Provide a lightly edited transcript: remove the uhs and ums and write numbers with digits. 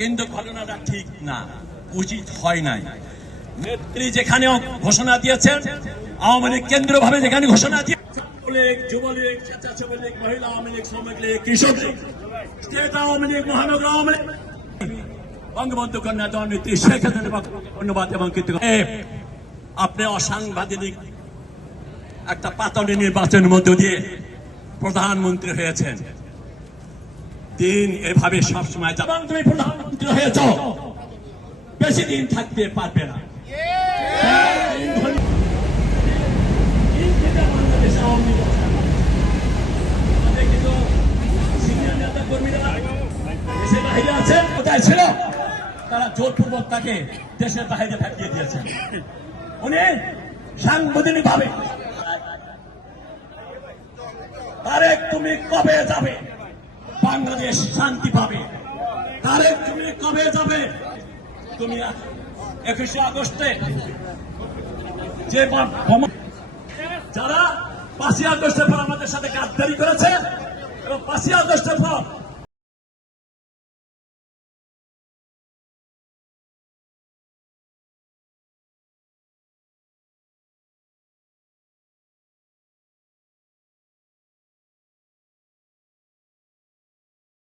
কিন্তু ঘটনাটা ঠিক না, উচিত হয় নাই। নেত্রী যেখানেও ঘোষণা দিয়েছেন, আওয়ামী লীগ কেন্দ্রীয়ভাবে যেখানে ঘোষণা দিয়েছে, যুবলীগ, স্বেচ্ছাসেবক লীগ, মহিলা আওয়ামী লীগ, শ্রমিক লীগ, কৃষক লীগ, স্টেট আওয়ামী লীগ, মহানগর আওয়ামী লীগ, বঙ্গবন্ধু কন্যা জননেত্রী শেখ হাসিনাকে ধন্যবাদ এবং কৃতজ্ঞতা। আপনি অসাংবিধানিক একটা পাতানি নির্বাচনের মধ্য দিয়ে প্রধানমন্ত্রী হয়েছেন। দিন এভাবে সবসময় যাবে। তুমি প্রধানমন্ত্রী হয়েছ, বেশি দিন থাকতে পারবে না। দেশের বাহিরে আছেন, কোথায় ছিল, তারা জোরপূর্বক তাকে দেশের বাহিরে পাঠিয়ে দিয়েছেন। উনি সাংবিধানিক ভাবে, তারেক তুমি কবে যাবে বাংলাদেশ শান্তি পাবে? তারেক তুমি কবে যাবে? তুমি 21শে আগস্টে যে যারা 5ই আগস্টের পর আমাদের সাথে গাদ্দারি করেছে এবং 5ই আগস্টের পর